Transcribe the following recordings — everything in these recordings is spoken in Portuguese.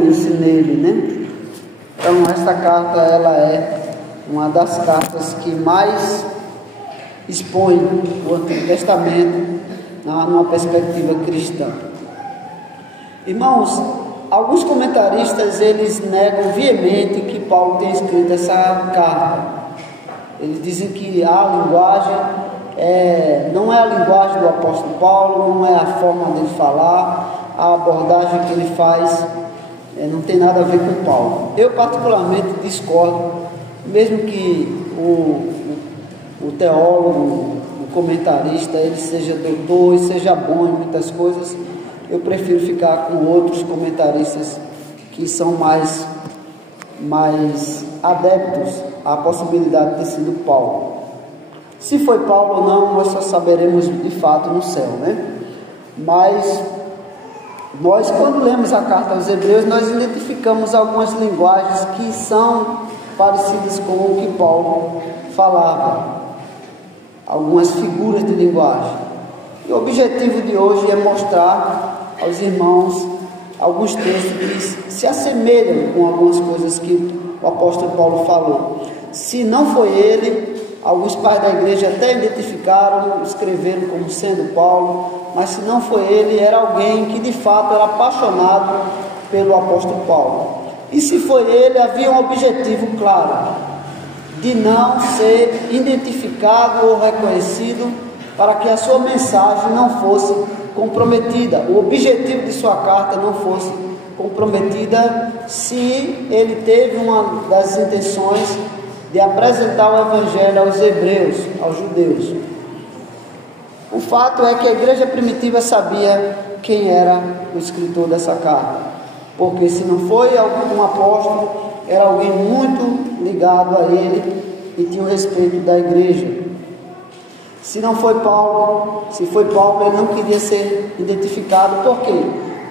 Isso nele, né? Então esta carta, ela é uma das cartas que mais expõe o Antigo Testamento numa perspectiva cristã. Irmãos, alguns comentaristas, eles negam veemente que Paulo tenha escrito essa carta. Eles dizem que a linguagem não é a linguagem do apóstolo Paulo, não é a forma dele falar, a abordagem que ele faz não tem nada a ver com Paulo. Eu particularmente discordo, mesmo que o teólogo, o comentarista, ele seja doutor e seja bom em muitas coisas, eu prefiro ficar com outros comentaristas que são mais adeptos à possibilidade de ter sido Paulo. Se foi Paulo ou não, nós só saberemos de fato no céu, né? Mas nós, quando lemos a carta aos Hebreus, nós identificamos algumas linguagens que são parecidas com o que Paulo falava, algumas figuras de linguagem. E o objetivo de hoje é mostrar aos irmãos alguns textos que se assemelham com algumas coisas que o apóstolo Paulo falou. Se não foi ele, alguns pais da igreja até identificaram, escreveram como sendo Paulo, mas se não foi ele, era alguém que de fato era apaixonado pelo apóstolo Paulo. E se foi ele, havia um objetivo claro, de não ser identificado ou reconhecido, para que a sua mensagem não fosse comprometida, o objetivo de sua carta não fosse comprometida, se ele teve uma das intenções de apresentar o evangelho aos hebreus, aos judeus. O fato é que a igreja primitiva sabia quem era o escritor dessa carta, porque se não foi algum apóstolo, era alguém muito ligado a ele e tinha o respeito da igreja. Se não foi Paulo, se foi Paulo, ele não queria ser identificado. Por quê?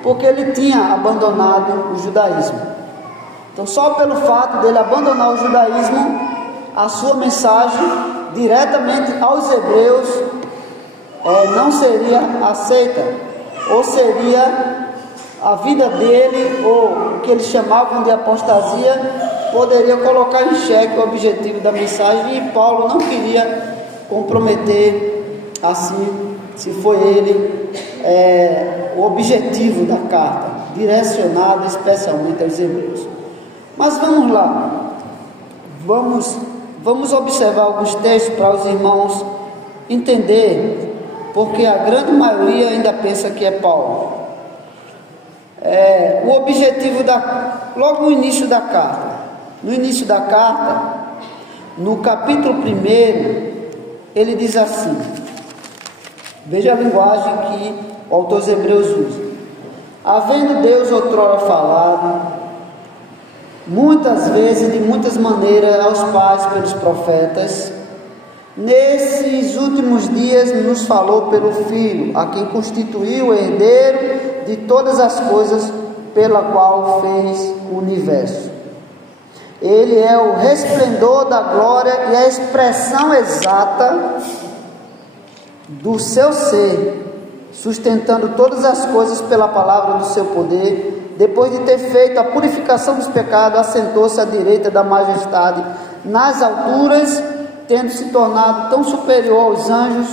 Porque ele tinha abandonado o judaísmo. Então, só pelo fato dele abandonar o judaísmo, a sua mensagem diretamente aos hebreus não seria aceita, ou seria a vida dele, ou o que eles chamavam de apostasia, poderia colocar em xeque o objetivo da mensagem, e Paulo não queria comprometer assim, se foi ele, o objetivo da carta, direcionado especialmente aos hebreus. Mas vamos lá, vamos observar alguns textos para os irmãos entender, porque a grande maioria ainda pensa que é Paulo. O objetivo logo no início da carta, no capítulo 1, ele diz assim, veja a linguagem que o autor dos Hebreus usa: havendo Deus outrora falado, muitas vezes, de muitas maneiras, aos pais pelos profetas, nesses últimos dias nos falou pelo Filho, a quem constituiu o herdeiro de todas as coisas, pela qual fez o universo. Ele é o resplendor da glória e a expressão exata do seu ser, sustentando todas as coisas pela palavra do seu poder. Depois de ter feito a purificação dos pecados, assentou-se à direita da majestade nas alturas, tendo se tornado tão superior aos anjos,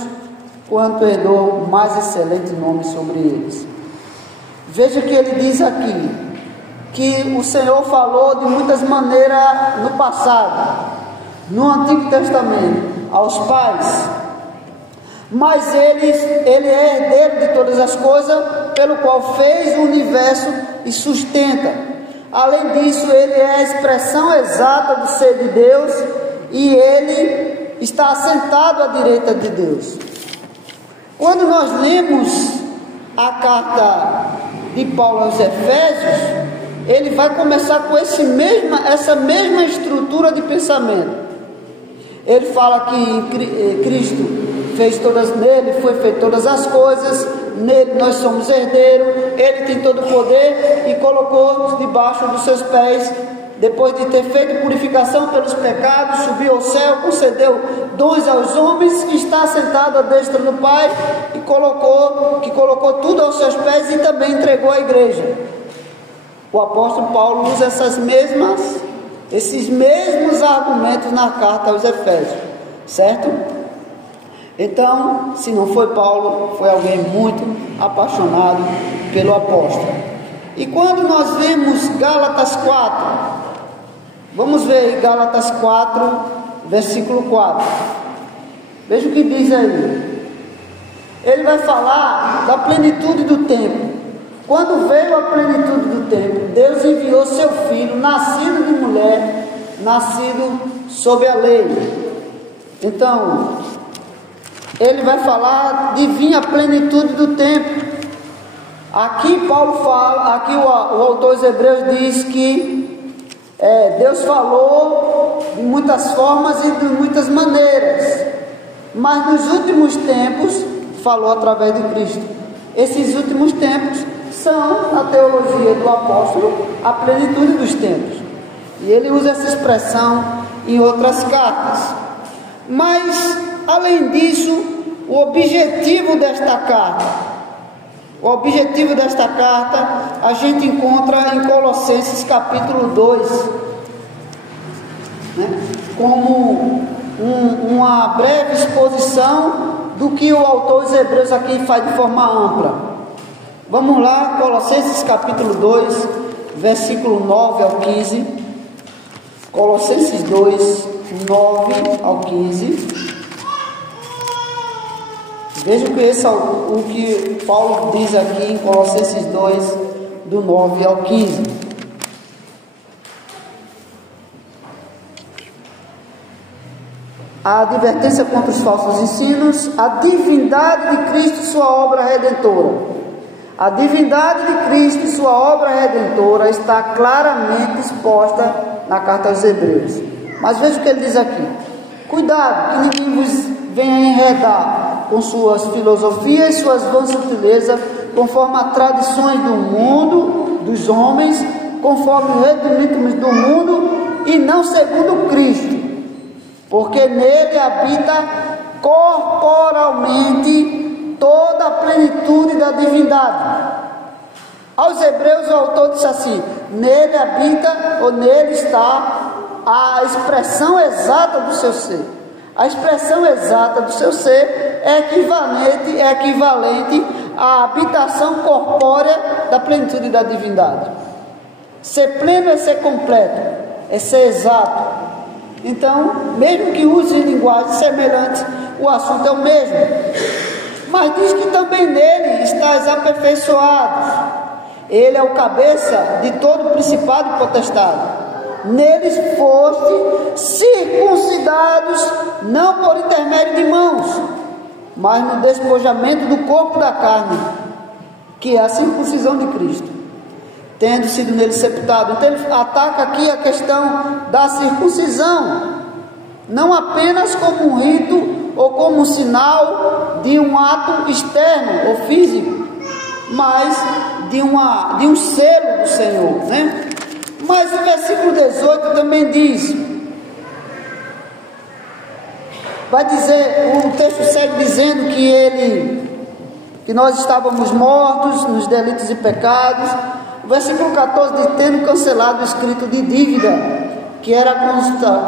quanto herdou o mais excelente nome sobre eles. Veja que ele diz aqui, que o Senhor falou de muitas maneiras no passado, no Antigo Testamento, aos pais, mas ele é herdeiro de todas as coisas, pelo qual fez o universo e sustenta. Além disso, ele é a expressão exata do ser de Deus, e ele está assentado à direita de Deus. Quando nós lemos a carta de Paulo aos Efésios, ele vai começar com essa mesma estrutura de pensamento. Ele fala que Cristo nele foi feito todas as coisas, nele nós somos herdeiros, ele tem todo o poder e colocou debaixo dos seus pés. Depois de ter feito purificação pelos pecados, subiu ao céu, concedeu dons aos homens, está sentado à destra do Pai, e colocou tudo aos seus pés, e também entregou a igreja. o apóstolo Paulo usa esses mesmos argumentos na carta aos Efésios, certo? Então, se não foi Paulo, foi alguém muito apaixonado pelo apóstolo. E quando nós vemos Gálatas 4, vamos ver Gálatas 4, versículo 4. Veja o que diz aí. Ele vai falar da plenitude do tempo. Quando veio a plenitude do tempo, Deus enviou seu filho, nascido de mulher, nascido sob a lei. Então, ele vai falar de vir a plenitude do tempo. Aqui Paulo fala, aqui o autor dos Hebreus diz que Deus falou de muitas formas e de muitas maneiras, mas nos últimos tempos falou através de Cristo. Esses últimos tempos são, na teologia do apóstolo, a plenitude dos tempos. E ele usa essa expressão em outras cartas. Mas, além disso, o objetivo desta carta, a gente encontra em Colossenses capítulo 2, né, como uma breve exposição do que o autor dos Hebreus aqui faz de forma ampla. Vamos lá, Colossenses capítulo 2, versículo 9 ao 15. Colossenses 2, 9 ao 15. Veja o que Paulo diz aqui em Colossenses 2, do 9 ao 15. A advertência contra os falsos ensinos, a divindade de Cristo e sua obra redentora. A divindade de Cristo e sua obra redentora está claramente exposta na carta aos Hebreus. Mas veja o que ele diz aqui: cuidado, que ninguém vos venha enredar com suas filosofias e suas vãs sutilezas, conforme as tradições do mundo, dos homens, conforme os rudimentos do mundo, e não segundo Cristo, porque nele habita corporalmente toda a plenitude da divindade. Aos Hebreus o autor disse assim: nele habita, ou nele está a expressão exata do seu ser. A expressão exata do seu ser é equivalente à habitação corpórea da plenitude da divindade. Ser pleno é ser completo, é ser exato. Então, mesmo que use linguagens semelhantes, o assunto é o mesmo. Mas diz que também nele estás aperfeiçoados. Ele é o cabeça de todo principado e potestade. Neles foste circuncidados, não por intermédio de mãos, mas no despojamento do corpo da carne, que é a circuncisão de Cristo, tendo sido nele sepultado. Então ele ataca aqui a questão da circuncisão, não apenas como um rito ou como um sinal de um ato externo ou físico, mas de um selo do Senhor, né? Mas o versículo 18 também diz, vai dizer, o texto segue dizendo que nós estávamos mortos nos delitos e pecados. O versículo 14 diz: tendo cancelado o escrito de dívida que era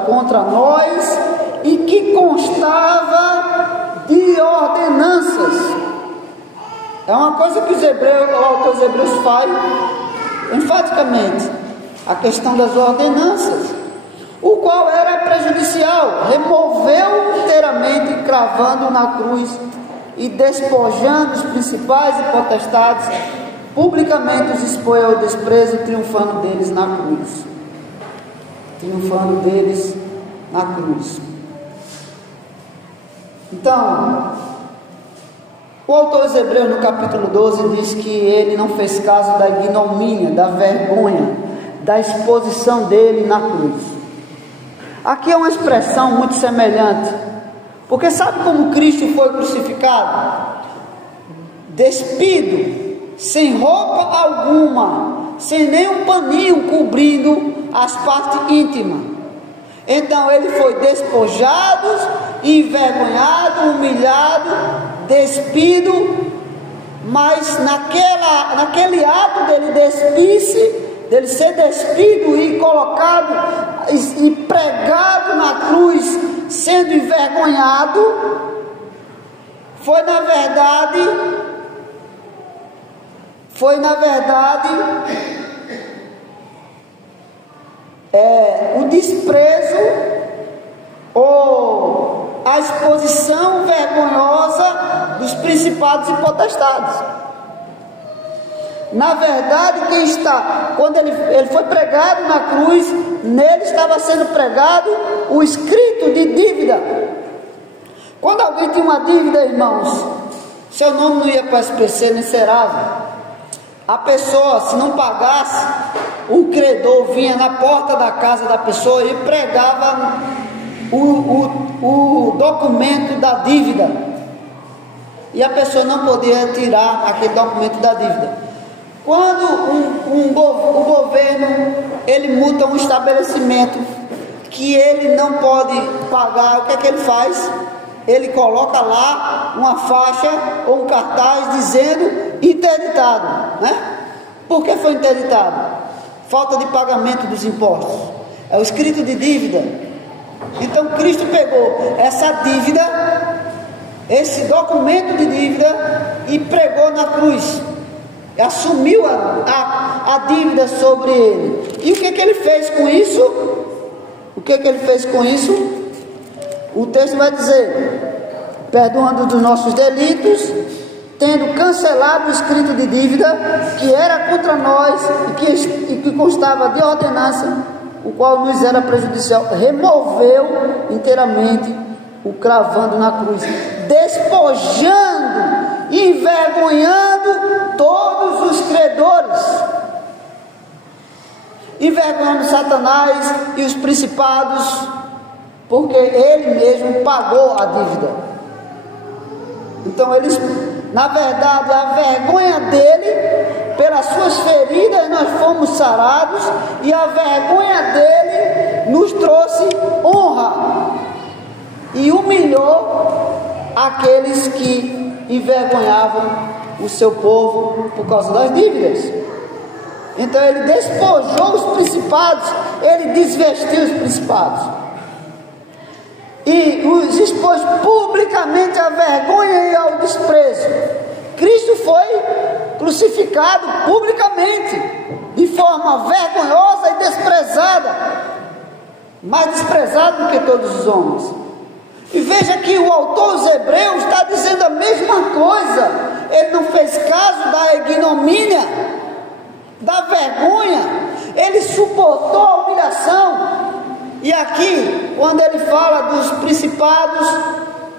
contra nós e que constava de ordenanças. É uma coisa que o autor dos Hebreus faz enfaticamente, a questão das ordenanças, o qual era prejudicial, removeu inteiramente, cravando na cruz e despojando os principais e potestades, publicamente os expôs ao desprezo, triunfando deles na cruz. Então, o autor dos Hebreus no capítulo 12 diz que ele não fez caso da ignomínia, da vergonha, da exposição dele na cruz. Aqui é uma expressão muito semelhante, porque sabe como Cristo foi crucificado? Despido, sem roupa alguma, sem nenhum paninho cobrindo as partes íntimas. Então ele foi despojado, envergonhado, humilhado, despido, mas naquele ato dele despir-se, dele ser despido e colocado e pregado na cruz, sendo envergonhado, foi na verdade o desprezo ou a exposição vergonhosa dos principados e potestades. Na verdade, quando ele foi pregado na cruz, nele estava sendo pregado o escrito de dívida. Quando alguém tinha uma dívida, irmãos, seu nome não ia para o SPC nem Serasa. A pessoa, se não pagasse, o credor vinha na porta da casa da pessoa e pregava o documento da dívida, e a pessoa não podia tirar aquele documento da dívida. Quando o governo ele multa um estabelecimento que ele não pode pagar, o que é que ele faz? Ele coloca lá uma faixa ou um cartaz dizendo interditado, né? Por que foi interditado? Falta de pagamento dos impostos. É o escrito de dívida. Então Cristo pegou essa dívida, esse documento de dívida, e pregou na cruz, assumiu a dívida sobre ele. E o que ele fez com isso? O que ele fez com isso? O texto vai dizer: perdoando dos nossos delitos, tendo cancelado o escrito de dívida que era contra nós e que constava de ordenança, o qual nos era prejudicial, removeu inteiramente, o cravando na cruz, despojando e envergonhando todos os credores, envergonhando Satanás e os principados, porque ele mesmo pagou a dívida. Então na verdade, a vergonha dele, pelas suas feridas nós fomos sarados, e a vergonha dele nos trouxe honra, e humilhou aqueles que envergonhavam o seu povo por causa das dívidas. Então ele despojou os principados, ele desvestiu os principados e os expôs publicamente à vergonha e ao desprezo. Cristo foi crucificado publicamente, de forma vergonhosa e desprezada, mais desprezado do que todos os homens. E veja que o autor dos Hebreus está dizendo a mesma coisa. Ele não fez caso da ignomínia, da vergonha, ele suportou a humilhação. E aqui, quando ele fala dos principados,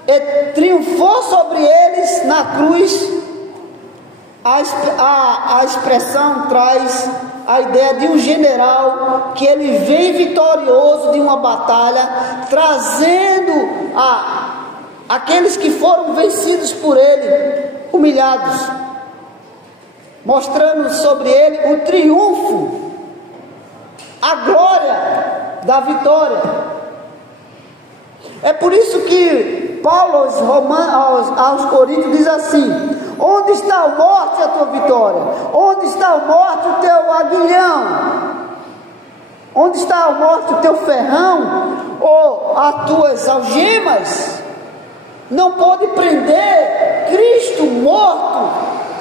ele triunfou sobre eles na cruz. A expressão traz a ideia de um general que ele vem vitorioso de uma batalha, trazendo aqueles que foram vencidos por ele, humilhados, mostrando sobre ele o triunfo, a glória da vitória. É por isso que Paulo aos Coríntios diz assim: onde está a morte, a tua vitória? Onde está a morte, o teu aguilhão? Onde está a morte, o teu ferrão? Ou as tuas algemas? Não pode prender Cristo morto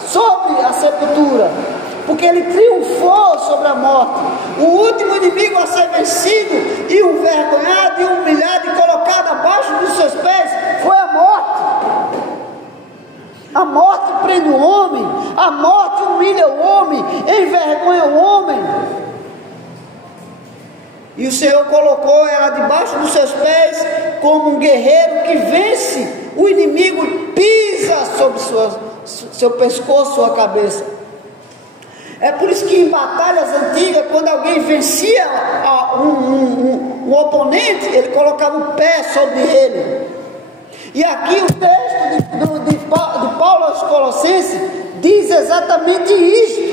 sobre a sepultura, porque ele triunfou sobre a morte. O último inimigo a ser vencido e envergonhado e humilhado e colocado abaixo dos seus pés foi a morte. A morte prende o homem, a morte humilha o homem, envergonha o homem. E o Senhor colocou ela debaixo dos seus pés, como um guerreiro que vence o inimigo e pisa sobre seu pescoço, sua cabeça. É por isso que em batalhas antigas, quando alguém vencia um oponente, ele colocava o pé sobre ele. E aqui o texto de Paulo aos Colossenses diz exatamente isto.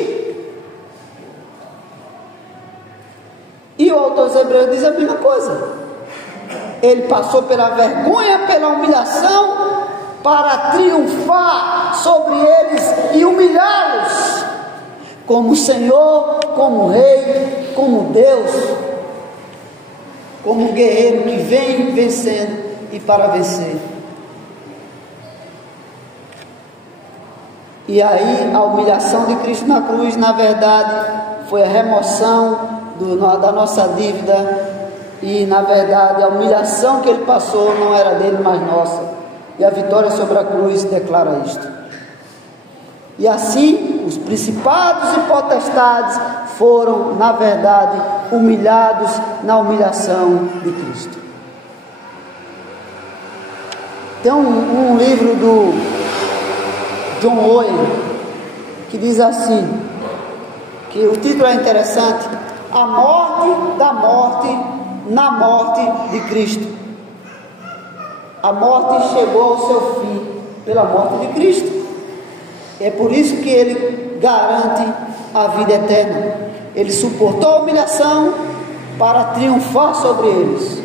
E o autor dos Hebreus diz a mesma coisa. Ele passou pela vergonha, pela humilhação, para triunfar sobre eles e humilhá-los. como Senhor, como Rei, como Deus, como um guerreiro que vem vencendo e para vencer. E aí a humilhação de Cristo na cruz, na verdade, foi a remoção da nossa dívida. E na verdade a humilhação que ele passou não era dele, mas nossa. E a vitória sobre a cruz declara isto. E assim os principados e potestades foram, na verdade, humilhados na humilhação de Cristo. Tem um livro do John Owen que diz assim, que o título é interessante: A morte da morte na morte de Cristo. A morte chegou ao seu fim pela morte de Cristo. É por isso que ele garante a vida eterna. Ele suportou a humilhação para triunfar sobre eles.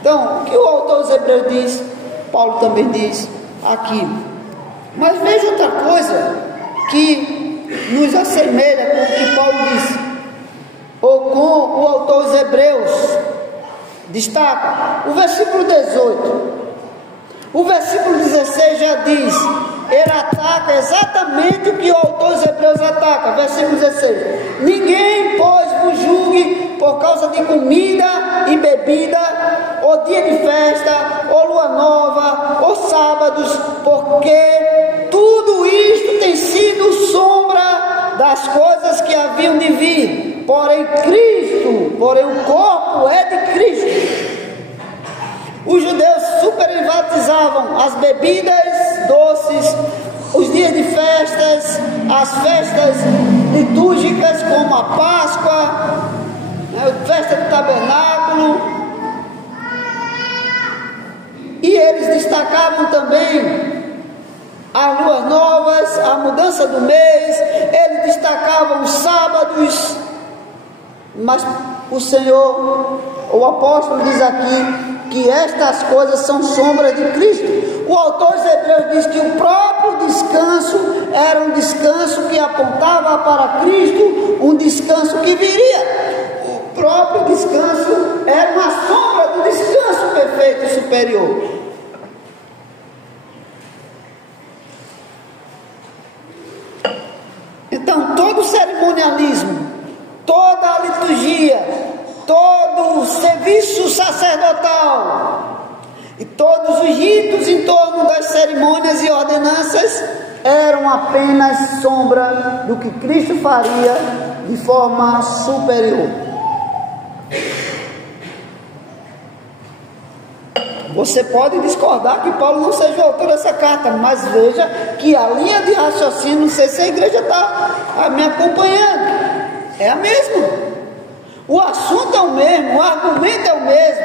Então, o que o autor dos Hebreus diz, Paulo também diz aqui. Mas veja outra coisa que nos assemelha com o que Paulo disse, ou com o autor dos Hebreus destaca o versículo 18. O versículo 16 já diz, ele ataca exatamente o que o autor dos Hebreus ataca. Versículo 16: ninguém, pois, vos julgue por causa de comida e bebida, ou dia de festa, ou lua nova, ou sábados, porque tudo isto tem sido sombra das coisas que haviam de vir. Porém o corpo é de Cristo. Os judeus super enfatizavam as bebidas doces, os dias de festas, as festas litúrgicas como a Páscoa, a festa do tabernáculo, e eles destacavam também as luas novas, a mudança do mês, eles destacavam os sábados. Mas o Senhor, o apóstolo diz aqui que estas coisas são sombras de Cristo. O autor dos Hebreus diz que o próprio descanso era um descanso que apontava para Cristo, um descanso que viria. O próprio descanso era uma sombra do descanso perfeito e superior. Então, todo o cerimonialismo, toda a liturgia, todo o serviço sacerdotal e todos os ritos em torno das cerimônias e ordenanças eram apenas sombra do que Cristo faria de forma superior. Você pode discordar que Paulo não seja o autor dessa carta, mas veja que a linha de raciocínio, não sei se a igreja está me acompanhando, é a mesma. O assunto é o mesmo, o argumento é o mesmo.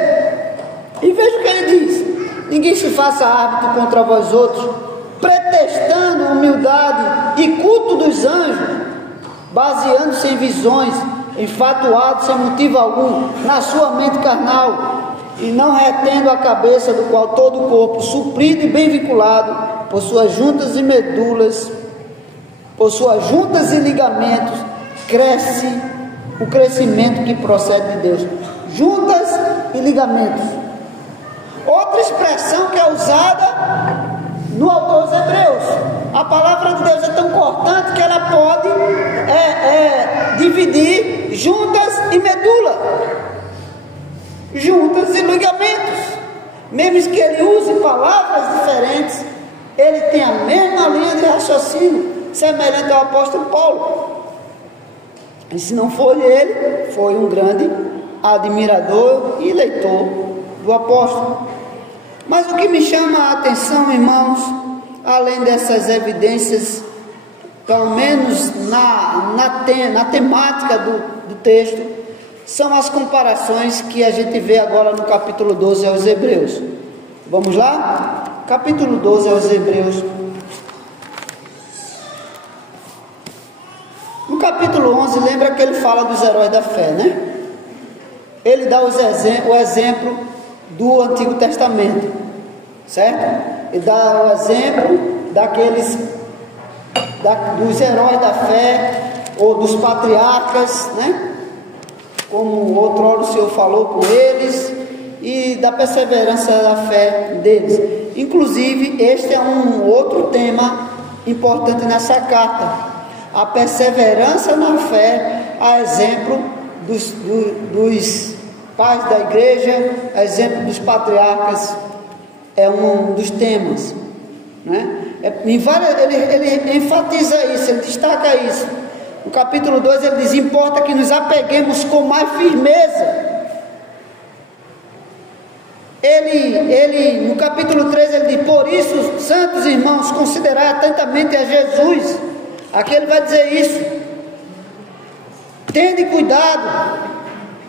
E veja o que ele diz: ninguém se faça árbitro contra vós outros, pretextando humildade e culto dos anjos, baseando-se em visões, enfatuado sem motivo algum na sua mente carnal, e não retendo a cabeça, do qual todo o corpo, suprido e bem vinculado por suas juntas e medulas, por suas juntas e ligamentos, cresce o crescimento que procede de Deus. Juntas e ligamentos. Outra expressão que é usada no autor dos Hebreus. A palavra de Deus é tão cortante que ela pode dividir juntas e medula. Juntas e ligamentos. Mesmo que ele use palavras diferentes, ele tem a mesma linha de raciocínio, semelhante ao apóstolo Paulo. E se não foi ele, foi um grande admirador e leitor do apóstolo. Mas o que me chama a atenção, irmãos, além dessas evidências, pelo menos na temática do texto, são as comparações que a gente vê agora no capítulo 12 aos Hebreus. Vamos lá? Capítulo 12 aos Hebreus. No capítulo 11, lembra que ele fala dos heróis da fé, né? Ele dá o exemplo do Antigo Testamento, certo? Ele dá o exemplo daqueles dos heróis da fé, ou dos patriarcas, né? Como outrora o Senhor falou com eles, e da perseverança da fé deles. Inclusive, este é um outro tema importante nessa carta: a perseverança na fé, a exemplo dos pais da igreja, a exemplo dos patriarcas, é um dos temas, né? Ele enfatiza isso, ele destaca isso. No capítulo 2 ele diz: importa que nos apeguemos com mais firmeza. No capítulo 3 ele diz: por isso, santos irmãos, considerai atentamente a Jesus. Aqui ele vai dizer isso: tende cuidado.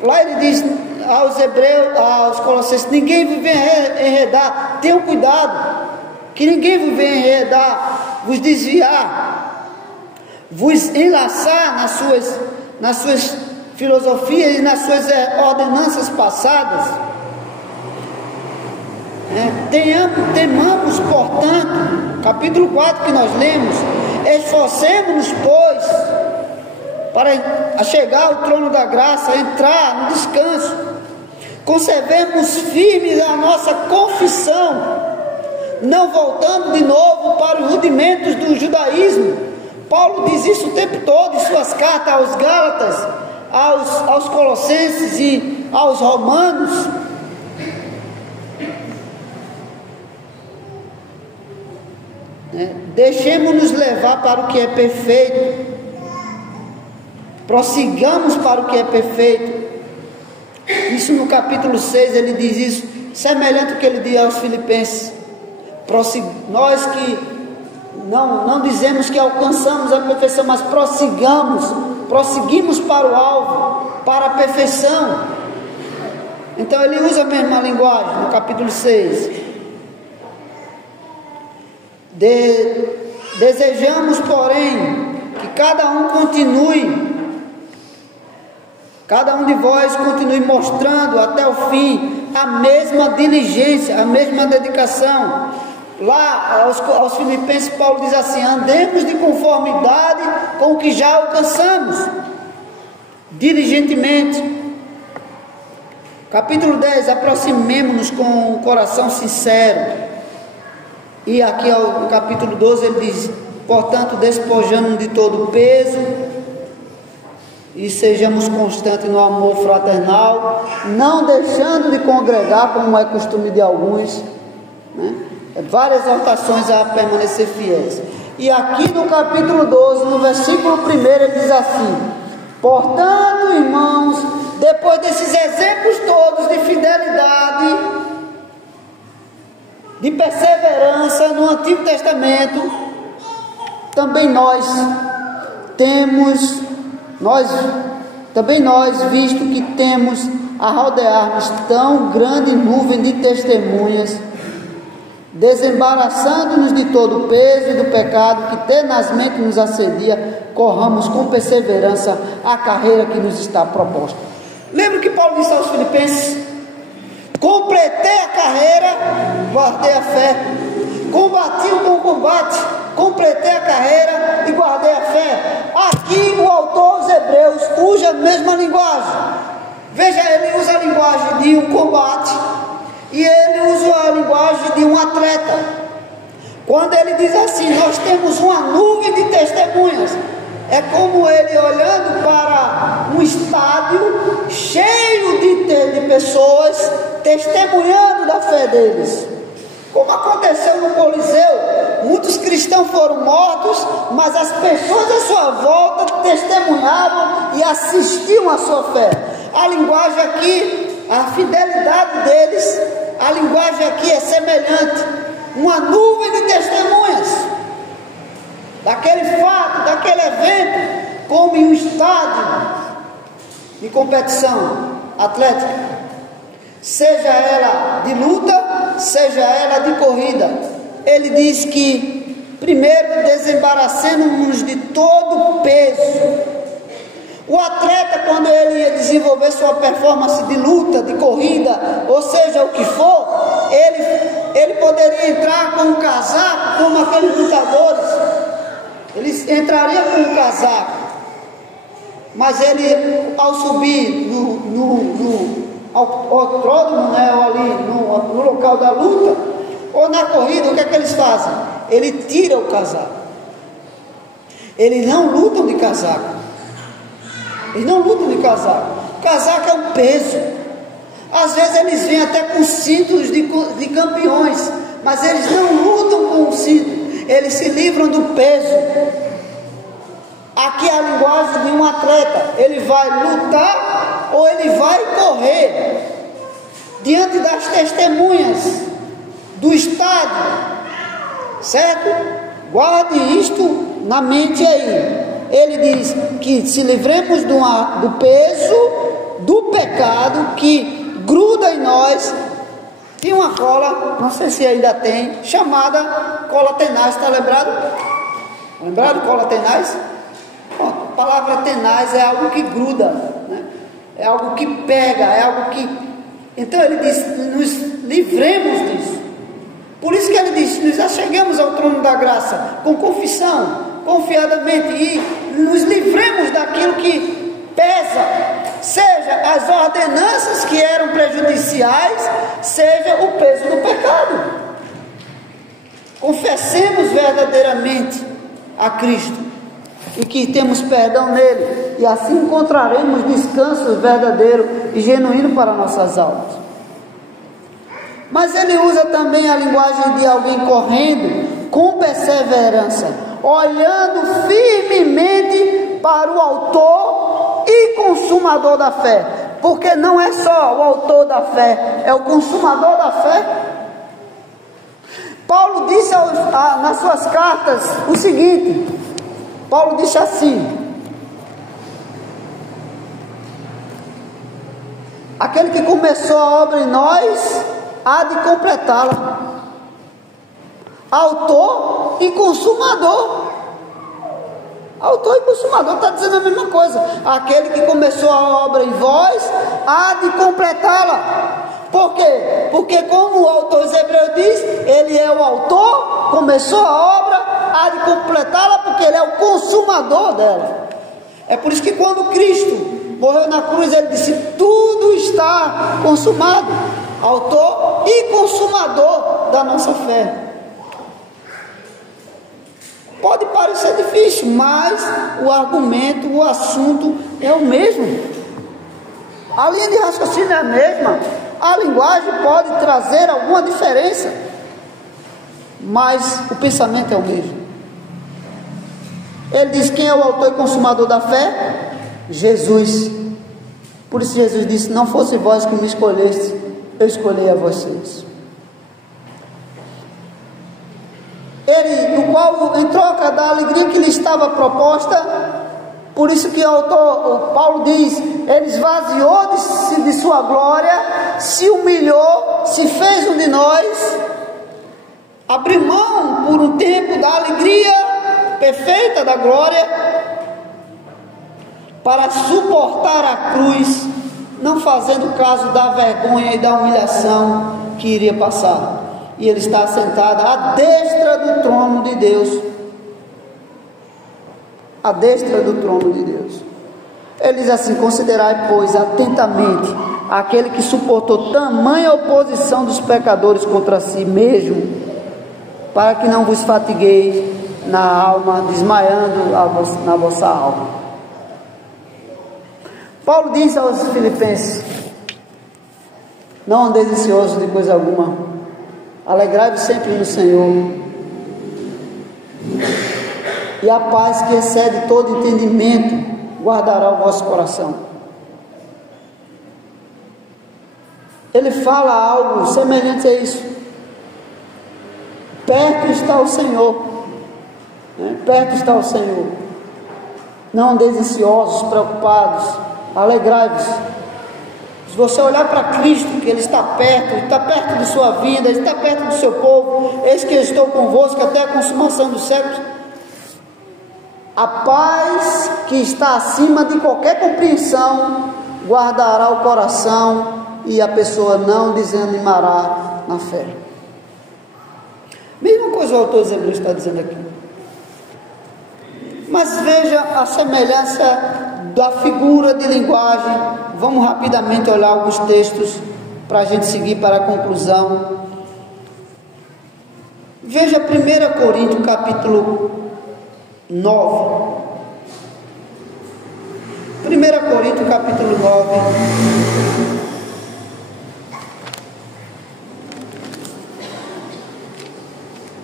Lá ele diz aos hebreus, aos colossenses: ninguém vos venha enredar, tenham cuidado, que ninguém vos venha enredar, vos desviar, vos enlaçar nas suas filosofias e nas suas ordenanças passadas. Temamos, portanto, capítulo 4 que nós lemos: esforcemos-nos, pois, para chegar ao trono da graça, entrar no descanso. Conservemos firmes a nossa confissão, não voltando de novo para os rudimentos do judaísmo. Paulo diz isso o tempo todo em suas cartas aos Gálatas, aos Colossenses e aos Romanos. Deixemos-nos levar para o que é perfeito, prossigamos para o que é perfeito. Isso no capítulo 6 ele diz isso, semelhante ao que ele diz aos Filipenses: nós que não dizemos que alcançamos a perfeição, mas prosseguimos para o alvo, para a perfeição. Então ele usa a mesma linguagem no capítulo 6. Desejamos, porém, que cada um de vós continue mostrando até o fim a mesma diligência, a mesma dedicação. Lá aos Filipenses Paulo diz assim: andemos de conformidade com o que já alcançamos, diligentemente. Capítulo 10: aproximemo-nos com um coração sincero. E aqui no capítulo 12 ele diz: portanto, despojando de todo o peso, e sejamos constantes no amor fraternal, não deixando de congregar, como é costume de alguns, né? Várias exortações a permanecer fiéis. E aqui no capítulo 12, no versículo 1, ele diz assim: portanto, irmãos, depois desses exemplos todos de fidelidade, de perseverança no Antigo Testamento, também nós, visto que temos a rodear-nos tão grande nuvem de testemunhas, desembaraçando-nos de todo o peso e do pecado que tenazmente nos assedia, corramos com perseverança a carreira que nos está proposta. Lembra que Paulo disse aos Filipenses: completei a carreira, guardei a fé, combati o bom combate, completei a carreira e guardei a fé. Aqui o autor aos Hebreus usa a mesma linguagem. Veja, ele usa a linguagem de um combate e ele usa a linguagem de um atleta. Quando ele diz assim: nós temos uma nuvem de testemunhas, é como ele olhando para um estádio cheio de pessoas testemunhando da fé deles. Como aconteceu no Coliseu, muitos cristãos foram mortos, mas as pessoas à sua volta testemunhavam e assistiam à sua fé. A linguagem aqui, a fidelidade deles, a linguagem aqui é semelhante. Uma nuvem de testemunhas daquele fato, daquele evento, como em um estádio de competição atlética, seja ela de luta, seja ela de corrida. Ele diz que primeiro desembaraçando-nos de todo o peso. O atleta, quando ele ia desenvolver sua performance de luta, de corrida, ou seja, o que for, ele poderia entrar com um casaco, como aqueles lutadores, Ele entraria com um casaco, mas ele, ao subir no autódromo, né, ou ali no local da luta, ou na corrida, o que é que eles fazem? Ele tira o casaco. Eles não lutam de casaco. Eles não lutam de casaco. Casaco é um peso. Às vezes eles vêm até com cintos de campeões, mas eles não lutam com o cinto. Eles se livram do peso. Aqui é a linguagem de um atleta. Ele vai lutar ou ele vai correr diante das testemunhas do estádio, certo? Guarde isto na mente aí. Ele diz que se livremos do peso do pecado que gruda em nós. Tinha uma cola, não sei se ainda tem, chamada cola tenaz, está lembrado? Lembrado cola tenaz? A palavra tenaz é algo que gruda, né? É algo que pega, é algo que... Então ele diz, nos livremos disso. Por isso que ele diz, nos achegamos ao trono da graça, com confissão, confiadamente, e nos livremos daquilo que pesa, seja as ordenanças que eram prejudiciais, seja o peso do pecado. Confessemos verdadeiramente a Cristo e que temos perdão nele, e assim encontraremos descanso verdadeiro e genuíno para nossas almas. Mas ele usa também a linguagem de alguém correndo com perseverança, olhando firmemente para o autor e consumador da fé, porque não é só o autor da fé, é o consumador da fé. Paulo disse nas suas cartas o seguinte: Paulo disse assim: aquele que começou a obra em nós há de completá-la. Autor e consumador. Autor e consumador está dizendo a mesma coisa. Aquele que começou a obra em vós há de completá-la. Por quê? Porque, como o autor dos Hebreus diz, ele é o autor, começou a obra, há de completá-la, porque ele é o consumador dela. É por isso que quando Cristo morreu na cruz, ele disse: tudo está consumado. Autor e consumador da nossa fé. Pode parecer difícil, mas o argumento, o assunto é o mesmo. A linha de raciocínio é a mesma. A linguagem pode trazer alguma diferença, mas o pensamento é o mesmo. Ele diz: quem é o autor e consumador da fé? Jesus. Por isso Jesus disse: não fosse vós que me escolheste, eu escolhi a vocês. Ele, no qual, em troca da alegria que lhe estava proposta, por isso que o Paulo diz, ele esvaziou-se de sua glória, se humilhou, se fez um de nós, abriu mão por um tempo da alegria perfeita da glória, para suportar a cruz, não fazendo caso da vergonha e da humilhação que iria passar. E ele está sentado à destra do trono de Deus. À destra do trono de Deus. Ele diz assim: considerai, pois, atentamente aquele que suportou tamanha oposição dos pecadores contra si mesmo, para que não vos fatigueis na alma, desmaiando na vossa alma. Paulo diz aos Filipenses: não andeis ansiosos de coisa alguma, alegrai-vos sempre no Senhor, e a paz que excede todo entendimento guardará o vosso coração. Ele fala algo semelhante a isso. Perto está o Senhor, né? Perto está o Senhor. Não andeis ansiosos, preocupados, alegrai-vos. Se você olhar para Cristo, que Ele está perto de sua vida, Ele está perto do seu povo, eis que eu estou convosco até a consumação dos séculos. A paz que está acima de qualquer compreensão guardará o coração, e a pessoa não desanimará na fé. Mesma coisa o autor dos Hebreus está dizendo aqui. Mas veja a semelhança da figura de linguagem. Vamos rapidamente olhar alguns textos para a gente seguir para a conclusão. Veja 1 Coríntios capítulo 9. 1 Coríntios capítulo 9.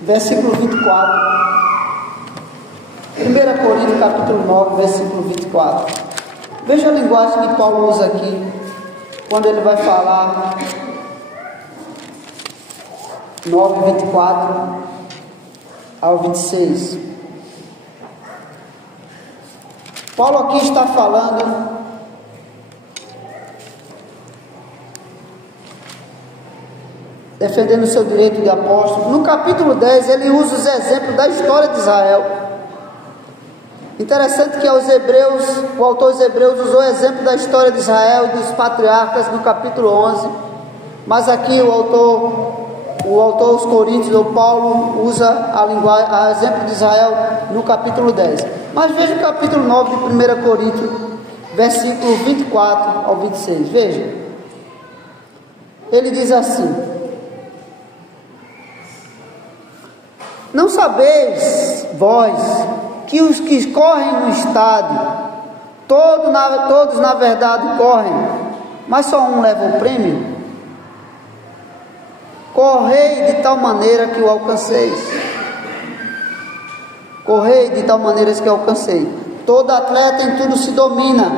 Versículo 24. 1 Coríntios capítulo 9, versículo 24. Veja a linguagem que Paulo usa aqui, quando ele vai falar 9, 24 ao 26. Paulo aqui está falando defendendo o seu direito de apóstolo. No capítulo 10 ele usa os exemplos da história de Israel. Interessante que o autor aos Hebreus usou o exemplo da história de Israel e dos patriarcas no capítulo 11, mas aqui o autor aos Coríntios, ou Paulo, usa a exemplo de Israel no capítulo 10. Mas veja o capítulo 9 de 1 Coríntios, versículo 24 ao 26, veja. Ele diz assim: não sabeis vós que os que correm no estádio, todos na verdade correm, mas só um leva o prêmio? Correi de tal maneira que o alcanceis. Correi de tal maneira que alcancei. Todo atleta em tudo se domina.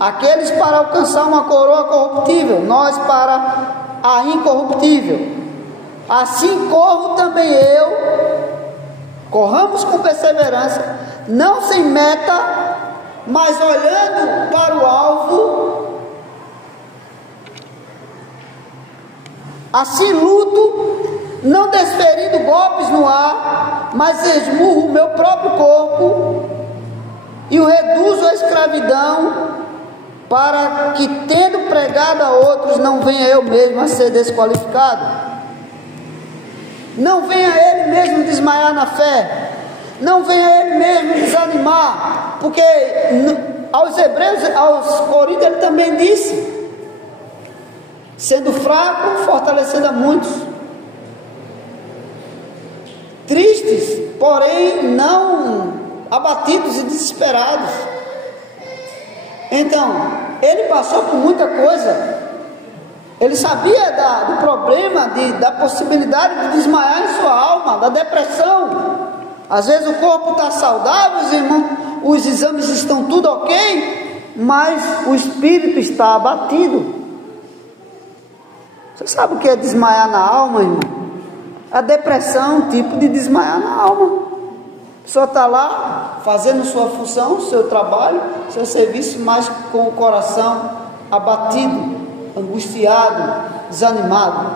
Aqueles para alcançar uma coroa corruptível, nós para a incorruptível. Assim corro também eu. Corramos com perseverança, não sem meta, mas olhando para o alvo. Assim luto, não desferindo golpes no ar, mas esmurro o meu próprio corpo e o reduzo à escravidão, para que, tendo pregado a outros, não venha eu mesmo a ser desqualificado. Não venha ele mesmo desmaiar na fé, não venha ele mesmo desanimar, porque aos Hebreus, aos Coríntios, ele também disse: sendo fraco, fortalecendo a muitos, tristes, porém não abatidos e desesperados. Então, ele passou por muita coisa. Ele sabia do problema, da possibilidade de desmaiar em sua alma, da depressão. Às vezes o corpo está saudável, irmão, os exames estão tudo ok, mas o espírito está abatido. Você sabe o que é desmaiar na alma, irmão? A depressão é um tipo de desmaiar na alma. A pessoa está lá fazendo sua função, seu trabalho, seu serviço, mas com o coração abatido, angustiado, desanimado.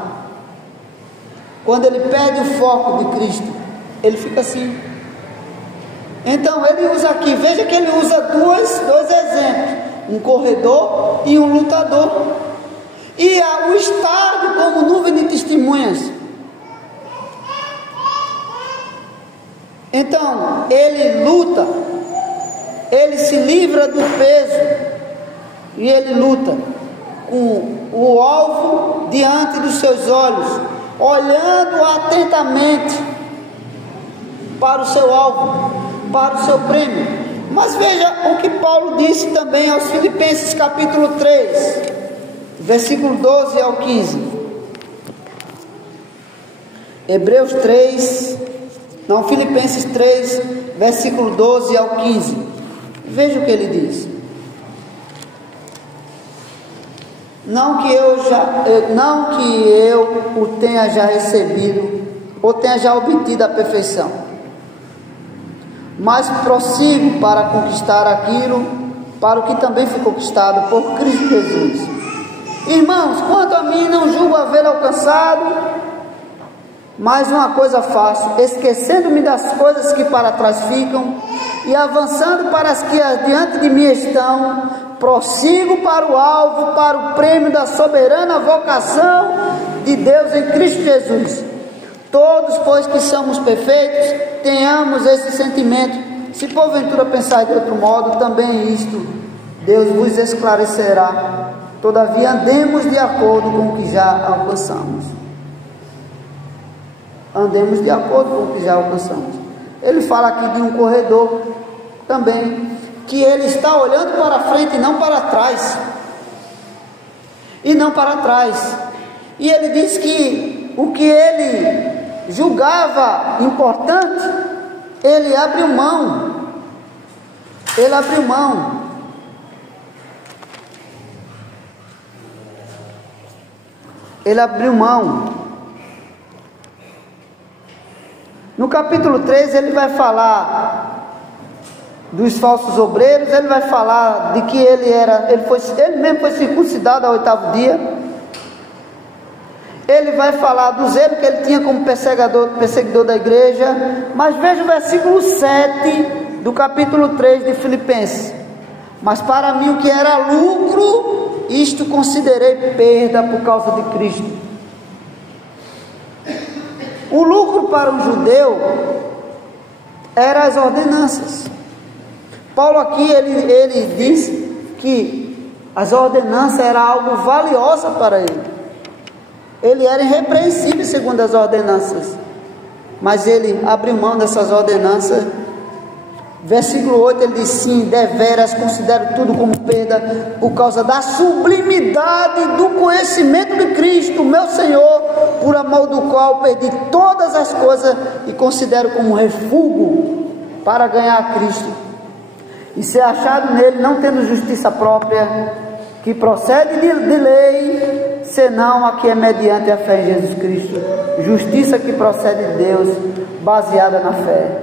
Quando ele perde o foco de Cristo, ele fica assim. Então ele usa aqui, veja que ele usa dois exemplos: um corredor e um lutador. E o estádio como nuvem de testemunhas. Então ele luta, ele se livra do peso e ele luta com o alvo diante dos seus olhos, olhando atentamente para o seu alvo, para o seu prêmio. Mas veja o que Paulo disse também aos Filipenses capítulo 3, versículo 12 ao 15. Filipenses 3, versículo 12 ao 15. Veja o que ele diz: não que eu o tenha já recebido, ou tenha já obtido a perfeição, mas prossigo para conquistar aquilo para o que também foi conquistado por Cristo Jesus. Irmãos, quanto a mim, não julgo haver alcançado, mas uma coisa faço, esquecendo-me das coisas que para trás ficam e avançando para as que adiante de mim estão, prossigo para o alvo, para o prêmio da soberana vocação de Deus em Cristo Jesus. Todos, pois que somos perfeitos, tenhamos esse sentimento. Se porventura pensar de outro modo, também isto Deus vos esclarecerá. Todavia andemos de acordo com o que já alcançamos. Andemos de acordo com o que já alcançamos. Ele fala aqui de um corredor também, que ele está olhando para frente e não para trás. E não para trás. E ele diz que o que ele julgava importante, ele abriu mão. Ele abriu mão. Ele abriu mão. No capítulo 3 ele vai falar dos falsos obreiros, ele vai falar de que ele mesmo foi circuncidado ao 8º dia. Ele vai falar do zelo que ele tinha como perseguidor da igreja. Mas veja o versículo 7 do capítulo 3 de Filipenses. Mas para mim o que era lucro, isto considerei perda por causa de Cristo. O lucro para um judeu era as ordenanças. Paulo aqui ele diz que as ordenanças eram algo valioso para ele. Ele era irrepreensível segundo as ordenanças, mas ele abriu mão dessas ordenanças. Versículo 8 ele diz: sim, deveras considero tudo como perda por causa da sublimidade do conhecimento de Cristo, meu Senhor, por amor do qual perdi todas as coisas e considero como refúgio para ganhar a Cristo e ser achado nele, não tendo justiça própria que procede de lei, senão a que é mediante a fé em Jesus Cristo, justiça que procede de Deus, baseada na fé,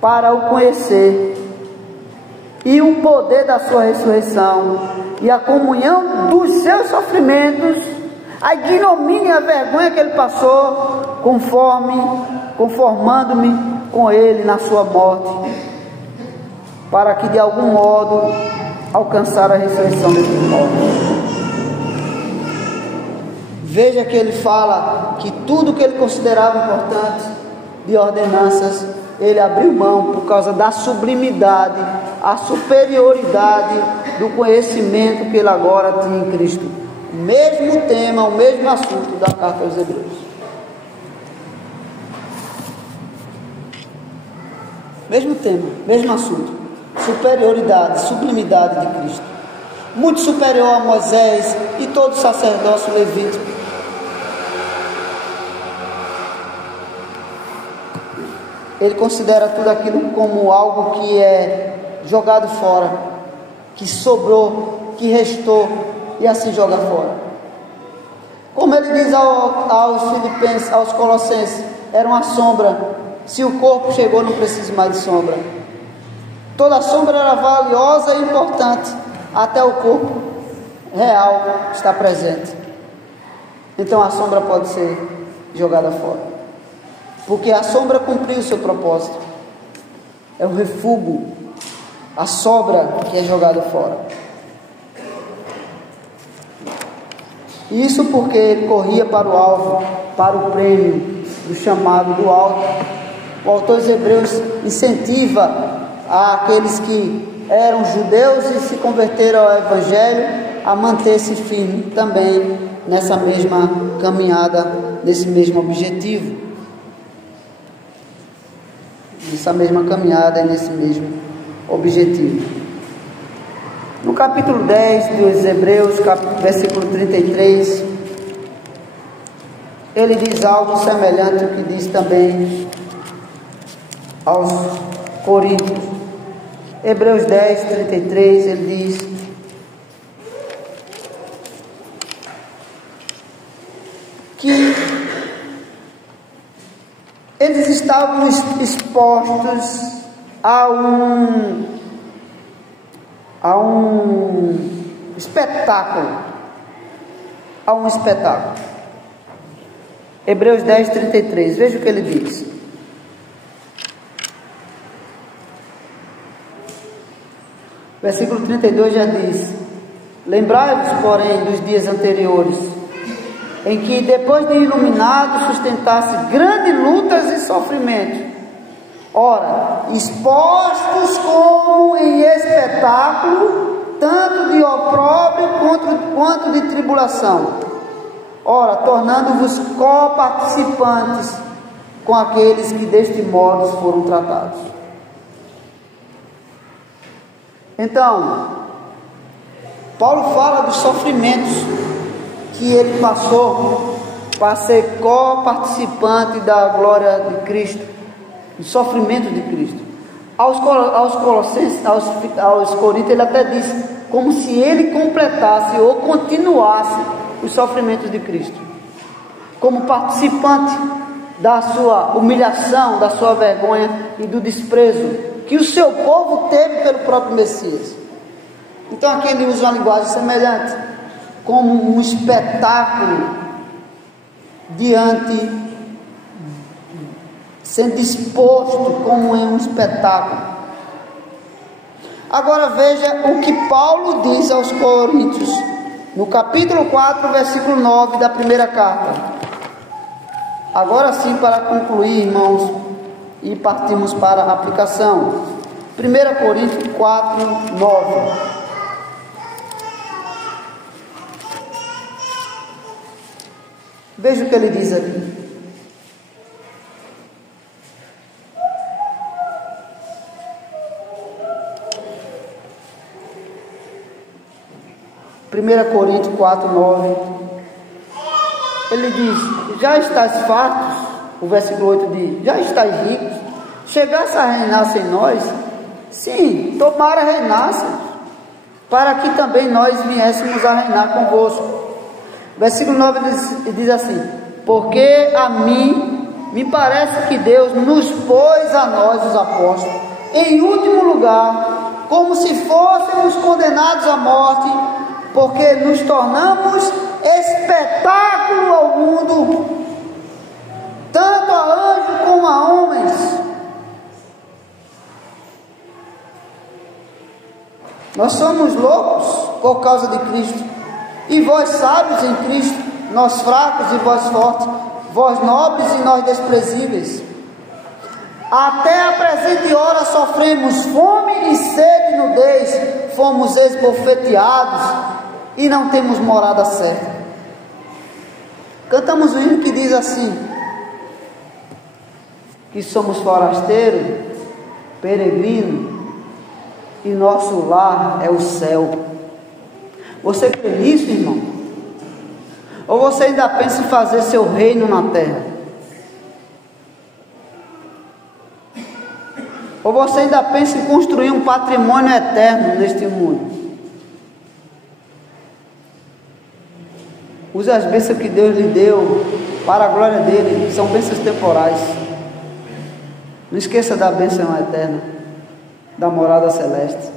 para o conhecer e o poder da sua ressurreição e a comunhão dos seus sofrimentos, a ignomínia e a vergonha que ele passou, conformando-me com ele na sua morte, para que de algum modo alcançar a ressurreição dos mortos. Veja que ele fala que tudo que ele considerava importante de ordenanças, ele abriu mão por causa da sublimidade, a superioridade do conhecimento que ele agora tinha em Cristo. O mesmo tema, o mesmo assunto da carta aos Hebreus. Mesmo tema, mesmo assunto. Superioridade, sublimidade de Cristo. Muito superior a Moisés e todo o sacerdócio levítico. Ele considera tudo aquilo como algo que é jogado fora, que sobrou, que restou, e assim joga fora. Como ele diz aos Filipenses, aos Colossenses, era uma sombra. Se o corpo chegou, não precisa mais de sombra. Toda sombra era valiosa e importante, até o corpo real está presente. Então a sombra pode ser jogada fora, porque a sombra cumpriu o seu propósito. É o refúgio, a sobra que é jogada fora. Isso porque ele corria para o alvo, para o prêmio do chamado do alto. O autor dos Hebreus incentiva aqueles que eram judeus e se converteram ao Evangelho a manter-se firme também nessa mesma caminhada, nesse mesmo objetivo, nessa mesma caminhada e nesse mesmo objetivo. No capítulo 10 dos Hebreus, versículo 33, ele diz algo semelhante ao que diz também aos Coríntios. Hebreus 10, 33, ele diz: que eles estavam expostos a um espetáculo. Hebreus 10, 33, veja o que ele diz. Versículo 32 já diz: lembrai-vos, porém, dos dias anteriores, em que, depois de iluminado, sustentasse grandes lutas e sofrimentos, Ora, expostos como em espetáculo, tanto de opróbrio quanto de tribulação. Ora, tornando-vos coparticipantes com aqueles que deste modo foram tratados. Então, Paulo fala dos sofrimentos que ele passou para ser coparticipante da glória de Cristo, do sofrimento de Cristo. Aos Colossenses, aos Coríntios, ele até diz como se ele completasse ou continuasse os sofrimentos de Cristo, como participante da sua humilhação, da sua vergonha e do desprezo que o seu povo teve pelo próprio Messias. Então aqui ele usa uma linguagem semelhante, como um espetáculo sendo exposto como em um espetáculo. Agora veja o que Paulo diz aos Coríntios, no capítulo 4, versículo 9 da primeira carta. Agora sim, para concluir, irmãos, e partimos para a aplicação. 1 Coríntios 4, 9. Veja o que ele diz aqui. Primeira Coríntios 4, 9. Ele diz: já estáis fartos, o versículo 8 diz: já estáis ricos, chegasse a reinar em nós? Sim, tomara reinasse, para que também nós viéssemos a reinar convosco. Versículo 9 diz assim: porque a mim me parece que Deus nos pôs a nós, os apóstolos, em último lugar, como se fôssemos condenados à morte, porque nos tornamos espetáculo ao mundo, tanto a anjos como a homens. Nós somos loucos por causa de Cristo, e vós sábios em Cristo, nós fracos e vós fortes, vós nobres e nós desprezíveis. Até a presente hora sofremos fome e sede e nudez, fomos esbofeteados e não temos morada certa. Cantamos um hino que diz assim: que somos forasteiros, peregrinos, e nosso lar é o céu. Você crê nisso, irmão? Ou você ainda pensa em fazer seu reino na terra? Ou você ainda pensa em construir um patrimônio eterno neste mundo? Use as bênçãos que Deus lhe deu para a glória dele, são bênçãos temporais. Não esqueça da bênção eterna, da morada celeste.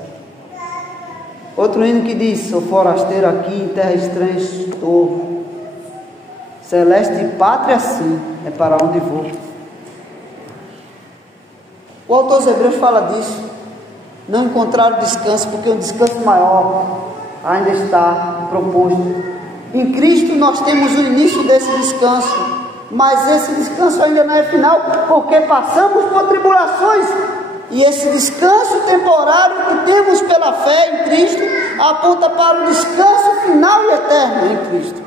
Outro hino que diz: sou forasteiro aqui, em terra estranha estou, celeste pátria sim, é para onde vou. O autor aos Hebreus fala disso. Não encontraram descanso, porque um descanso maior ainda está proposto. Em Cristo nós temos o início desse descanso, mas esse descanso ainda não é final, porque passamos por tribulações, e esse descanso temporário que temos pela fé em Cristo aponta para o descanso final e eterno em Cristo.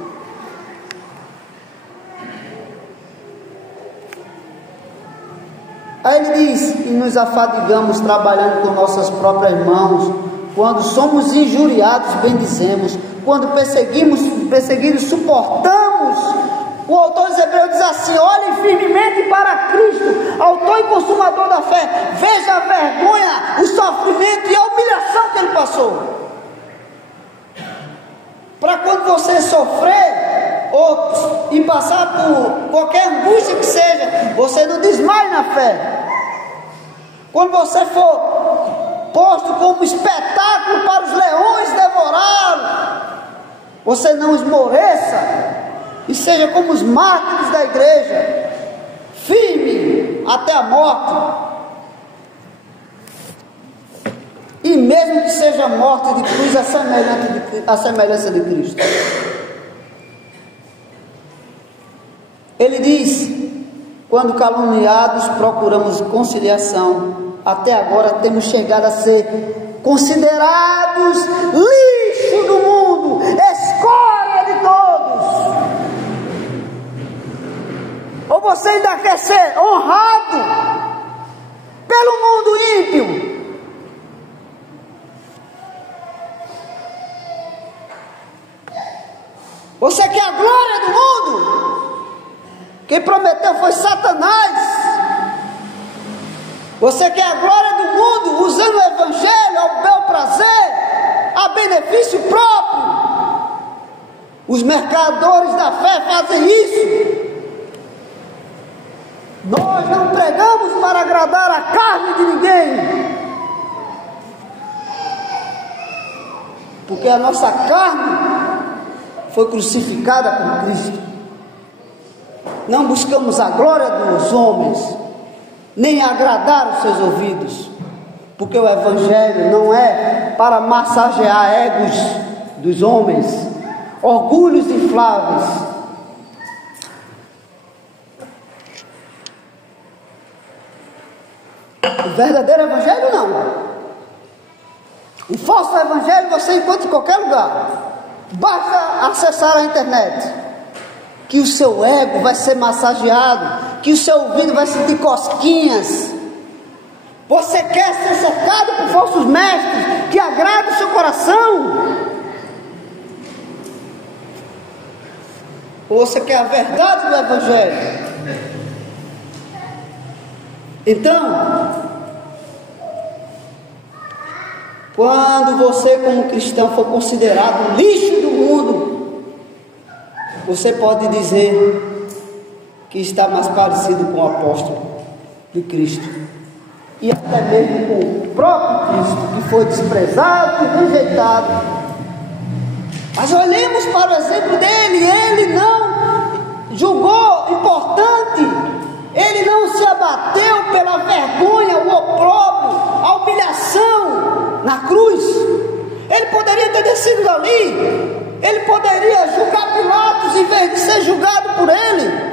Aí ele diz: e nos afadigamos trabalhando com nossas próprias mãos, quando somos injuriados bendizemos, quando perseguidos suportamos. O autor dos Hebreus diz assim: olhem firmemente para Cristo, autor e consumador da fé, veja a vergonha, o sofrimento e a humilhação que ele passou, para quando você sofrer e passar por qualquer angústia que seja, você não desmaie na fé. Quando você for posto como espetáculo para os leões devorá-lo, você não esmoreça e seja como os mártires da igreja, firme até a morte, e mesmo que seja morte de cruz, a semelhança de Cristo. Ele diz Quando caluniados, procuramos conciliação. Até agora temos chegado a ser considerados lixo do mundo, escória de todos. Ou você ainda quer ser honrado pelo mundo ímpio? Você quer a glória do mundo? Quem prometeu foi Satanás. Você quer a glória do mundo usando o evangelho ao bel prazer, a benefício próprio? Os mercadores da fé fazem isso. Nós não pregamos para agradar a carne de ninguém, porque a nossa carne foi crucificada com Cristo. Não buscamos a glória dos homens, nem agradar os seus ouvidos, porque o evangelho não é para massagear egos dos homens, orgulhos infláveis. O verdadeiro evangelho não. O falso evangelho você encontra em qualquer lugar. Basta acessar a internet, que o seu ego vai ser massageado, que o seu ouvido vai sentir cosquinhas. Você quer ser cercado por falsos mestres que agradem o seu coração? Ou você quer a verdade do evangelho? Então, quando você como cristão for considerado lixo do mundo, você pode dizer que está mais parecido com o apóstolo de Cristo, e até mesmo com o próprio Cristo, que foi desprezado e rejeitado. Mas olhemos para o exemplo dele. Ele não julgou importante, ele não se abateu pela vergonha, o opróbrio, a humilhação na cruz. Ele poderia ter descido dali, ele poderia julgar Pilatos em vez de ser julgado por ele.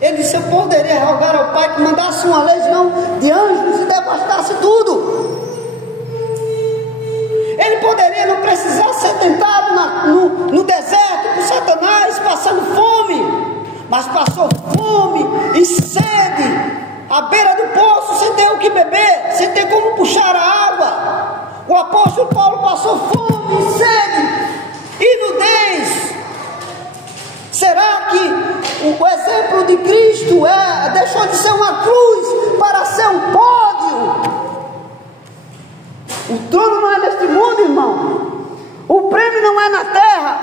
Ele disse: eu poderia rogar ao Pai que mandasse uma legião de anjos e devastasse tudo. Ele poderia não precisar ser tentado no deserto por Satanás, passando fome, mas passou fome e sede, à beira do poço, sem ter o que beber, sem ter como puxar a água. O apóstolo Paulo passou fome, sede e nudez. Será que o exemplo de Cristo deixou de ser uma cruz para ser um pódio? O trono não é neste mundo, irmão. O prêmio não é na terra.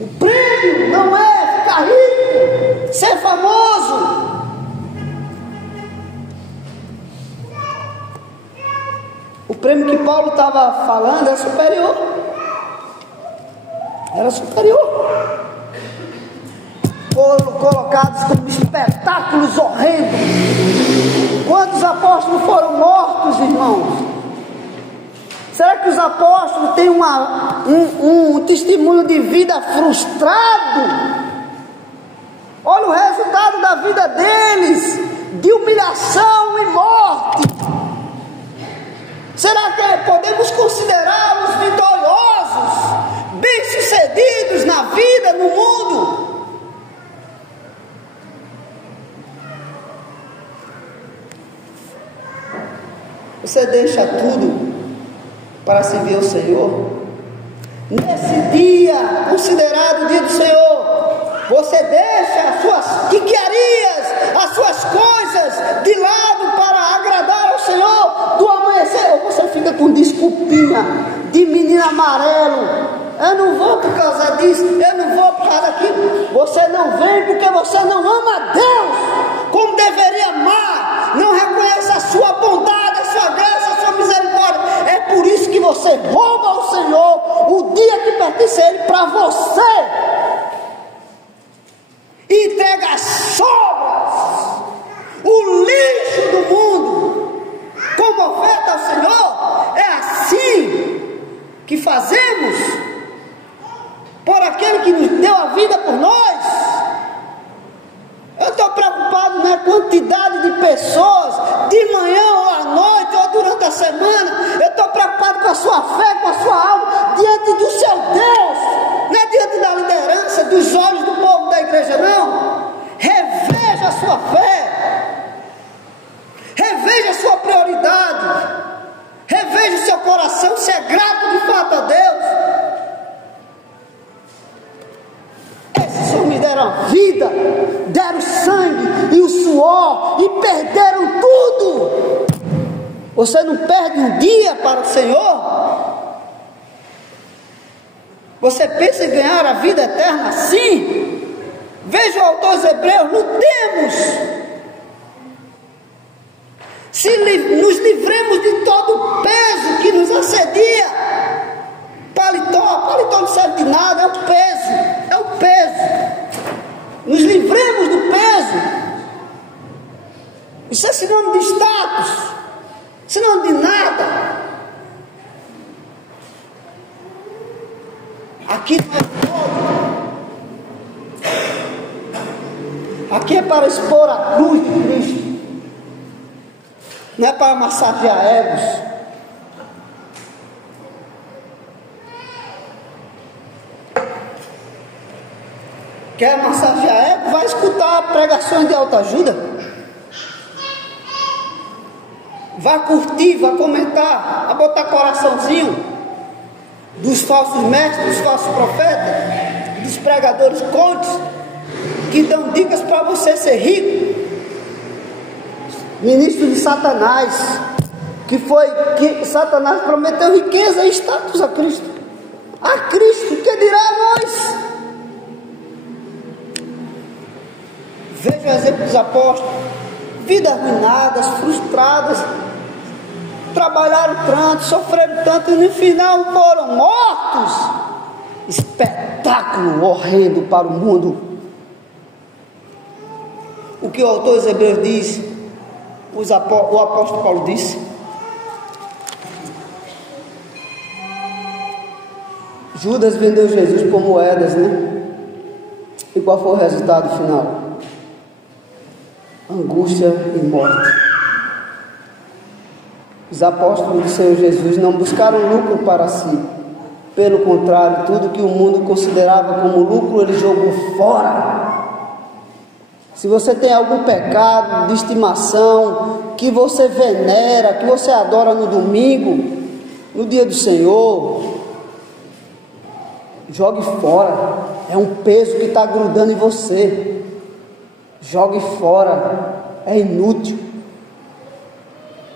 O prêmio não é ficar rico, ser famoso. O prêmio que Paulo estava falando era superior. Era superior. Foram colocados como espetáculos horrendos. Quantos apóstolos foram mortos, irmãos? Será que os apóstolos têm um testemunho de vida frustrado? Olha o resultado da vida deles, de humilhação e morte. Será que podemos considerá-los vitoriosos, bem-sucedidos na vida, no mundo? Você deixa tudo para servir ao Senhor? Nesse dia considerado o dia do Senhor, você deixa as suas quiquiarias, as suas coisas de lado para agradar ao Senhor do amanhecer? Ou você fica com desculpinha de menino amarelo? Eu não vou por causa disso, eu não vou por causa daquilo. Você não vem porque você não ama a Deus como deveria amar, não reconhece a sua bondade, a sua graça, a sua misericórdia. É por isso que você rouba ao Senhor o dia que pertence a Ele para você, e entrega as sobras, o lixo do mundo, como oferta ao Senhor. É assim que fazemos por aquele que nos deu a vida por nós. Veja o seu coração, se é grato de fato a Deus. Esses homens deram a vida, deram sangue e o suor e perderam tudo. Você não perde um dia para o Senhor? Você pensa em ganhar a vida eterna assim? Veja o autor dos Hebreus, lutemos. Nos livremos de todo o peso que nos assedia. Paletó não serve de nada, é o peso. Nos livremos do peso. Isso é sinônimo de status, sinônimo de nada. Aqui não é todo. Aqui é para expor a cruz de Cristo. Não é para massagear egos. Quer massagear ego? Vai escutar pregações de autoajuda. Vai curtir, vai comentar, vai botar coraçãozinho dos falsos mestres, dos falsos profetas, dos pregadores coaches, que dão dicas para você ser rico. Ministro de Satanás, que Satanás prometeu riqueza e status a Cristo. A Cristo, que dirá a nós? Veja o exemplo dos apóstolos, vidas arruinadas, frustradas, trabalharam tanto, sofreram tanto e no final foram mortos. Espetáculo horrendo para o mundo. O que o autor dos Hebreus diz, o apóstolo Paulo disse: Judas vendeu Jesus por moedas, né? E qual foi o resultado final? Angústia e morte. Os apóstolos do Senhor Jesus não buscaram lucro para si. Pelo contrário, tudo que o mundo considerava como lucro, ele jogou fora. Se você tem algum pecado de estimação, que você venera, que você adora no domingo, no dia do Senhor, jogue fora. É um peso que está grudando em você. Jogue fora. É inútil.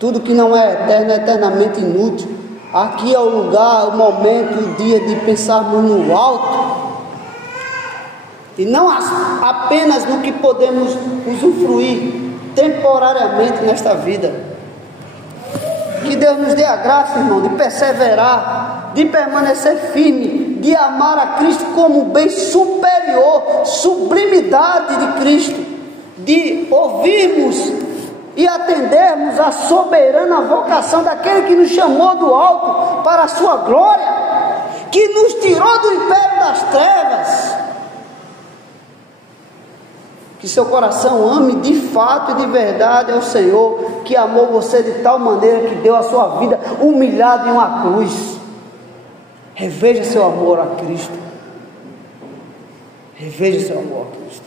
Tudo que não é eterno é eternamente inútil. Aqui é o lugar, o momento, o dia de pensarmos no alto. E não apenas no que podemos usufruir temporariamente nesta vida. Que Deus nos dê a graça, irmão, de perseverar, de permanecer firme, de amar a Cristo como bem superior, sublimidade de Cristo, de ouvirmos e atendermos a soberana vocação daquele que nos chamou do alto para a sua glória, que nos tirou do império das trevas. Que seu coração ame de fato e de verdade ao Senhor, que amou você de tal maneira que deu a sua vida humilhado em uma cruz. Reveja seu amor a Cristo. Reveja seu amor a Cristo.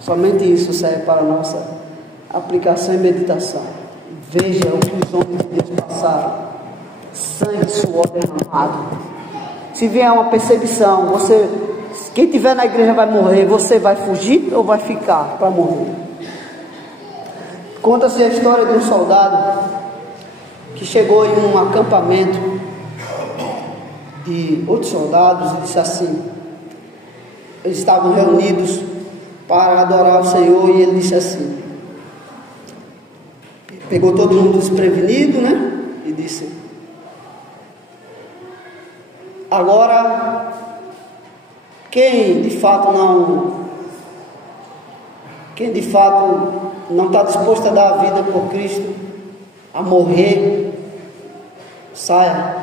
Somente isso serve para a nossa aplicação e meditação. Veja o que os homens de Deus passaram. Sangue, suor derramado. Se vier uma perseguição, quem estiver na igreja vai morrer. Você vai fugir ou vai ficar para morrer? Conta-se a história de um soldado que chegou em um acampamento de outros soldados e disse assim: eles estavam reunidos para adorar o Senhor, e ele disse assim, pegou todo mundo desprevenido, né? E disse: agora, quem de fato não está disposto a dar a vida por Cristo, a morrer, saia.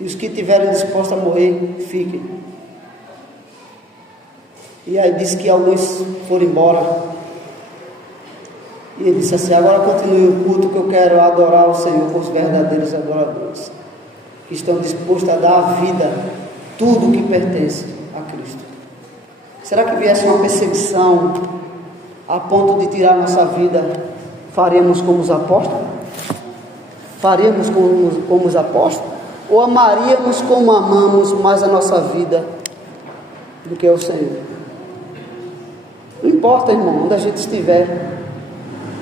E os que estiverem dispostos a morrer, fiquem. E aí disse que alguns foram embora. E ele disse assim: agora continue o culto, que eu quero adorar o Senhor com os verdadeiros adoradores, que estão dispostos a dar a vida, tudo o que pertence a Cristo. Será que viesse uma perseguição a ponto de tirar nossa vida, faríamos como os apóstolos? Faríamos como os apóstolos? Ou amaríamos como amamos mais a nossa vida do que o Senhor? Não importa, irmão, onde a gente estiver,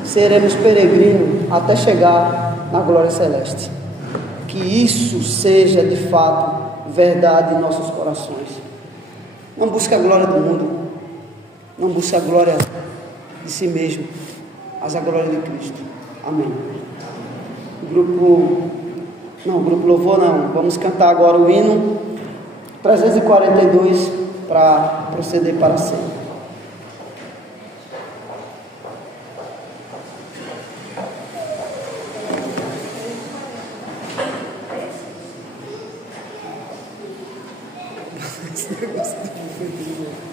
seremos peregrinos até chegar na glória celeste. Que isso seja de fato verdade em nossos corações. Não busque a glória do mundo, não busque a glória de si mesmo, mas a glória de Cristo. Amém. Grupo louvor não, vamos cantar agora o hino 342 para proceder para a ceia. Esse negócio de